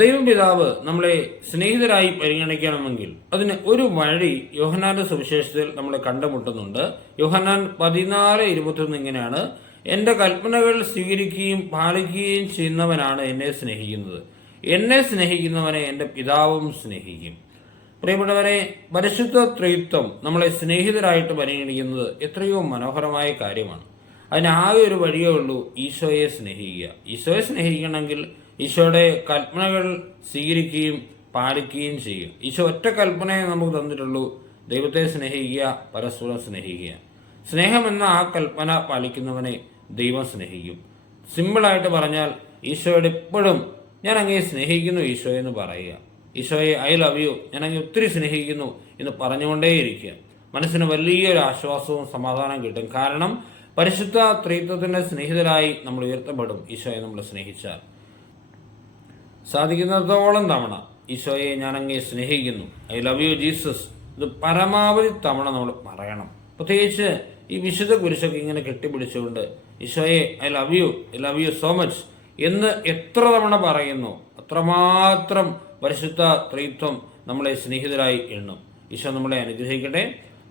ദൈവപിതാവ് നമ്മളെ സ്നേഹിതരായി പരിഗണിക്കണമെങ്കിൽ അതിന് ഒരു വഴി യോഹന്നാന്റെ സുവിശേഷത്തിൽ നമ്മൾ കണ്ടുമുട്ടുന്നുണ്ട്. യോഹന്നാൻ 14:21 ഇങ്ങനെയാണ്: എന്റെ കൽപ്പനകൾ സ്വീകരിക്കുകയും പാലിക്കുകയും ചെയ്യുന്നവനാണ് എന്നെ സ്നേഹിക്കുന്നത്. എന്നെ സ്നേഹിക്കുന്നവനെ എൻ്റെ പിതാവും സ്നേഹിക്കും. പ്രിയപ്പെട്ടവരെ, പരിശുദ്ധ ത്രിത്വം നമ്മളെ സ്നേഹിതരായിട്ട് പരിഗണിക്കുന്നത് എത്രയോ മനോഹരമായ കാര്യമാണ്. അതിനാകെ ഒരു വഴിയേ ഉള്ളൂ: ഈശോയെ സ്നേഹിക്കുക. ഈശോയെ സ്നേഹിക്കണമെങ്കിൽ ഈശോയുടെ കൽപ്പനകൾ സ്വീകരിക്കുകയും പാലിക്കുകയും ചെയ്യുക. ഈശോ ഒറ്റ കൽപ്പനയെ നമുക്ക് തന്നിട്ടുള്ളൂ: ദൈവത്തെ സ്നേഹിക്കുക, പരസ്പരം സ്നേഹിക്കുക. സ്നേഹമെന്ന ആ കൽപ്പന പാലിക്കുന്നവനെ ദൈവം സ്നേഹിക്കും. സിമ്പിളായിട്ട് പറഞ്ഞാൽ, ഈശോയോട് എപ്പോഴും ഞാൻ അങ്ങയെ സ്നേഹിക്കുന്നു ഈശോയെ എന്ന് പറയുക. ഈശോയെ ഐ ലവ് യു, ഞാൻ അങ്ങയെ ഒത്തിരി സ്നേഹിക്കുന്നു എന്ന് പറഞ്ഞുകൊണ്ടേയിരിക്കുക. മനസ്സിന് വലിയൊരു ആശ്വാസവും സമാധാനം കിട്ടും. കാരണം പരിശുദ്ധ ത്രിത്വത്തിന്റെ സ്നേഹിതരായി നമ്മൾ ഉയർത്തപ്പെടും. ഈശോയെ നമ്മൾ സ്നേഹിച്ചാൽ സാധിക്കുന്നിടത്തോളം തവണ ഈശോയെ ഞാൻ അങ്ങയെ സ്നേഹിക്കുന്നു, ഐ ലവ് യു ജീസസ്, ഇത് പരമാവധി തവണ നമ്മൾ പറയണം. പ്രത്യേകിച്ച് ഈ വിശുദ്ധ കുരിശൊക്കെ ഇങ്ങനെ കെട്ടിപ്പിടിച്ചുകൊണ്ട് ഈശോയെ I love you so much എന്ന് എത്ര തവണ പറയുന്നു, അത്രമാത്രം പരിശുദ്ധ ത്രിത്വം നമ്മളെ സ്നേഹിതരായി എണ്ണും. ഈശോ നമ്മളെ അനുഗ്രഹിക്കട്ടെ.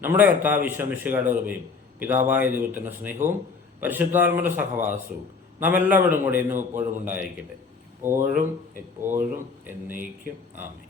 നമ്മുടെ കർത്താവ് ഈശോ മിശിഹായുടെ കൃപയും പിതാവായ ദൈവത്തിന്റെ സ്നേഹവും പരിശുദ്ധാത്മയുടെ സഹവാസവും നാം എല്ലാവരും കൂടെ ഇന്നും എപ്പോഴും ഉണ്ടായിരിക്കട്ടെ. എപ്പോഴും എന്നേക്കും. ആമേൻ.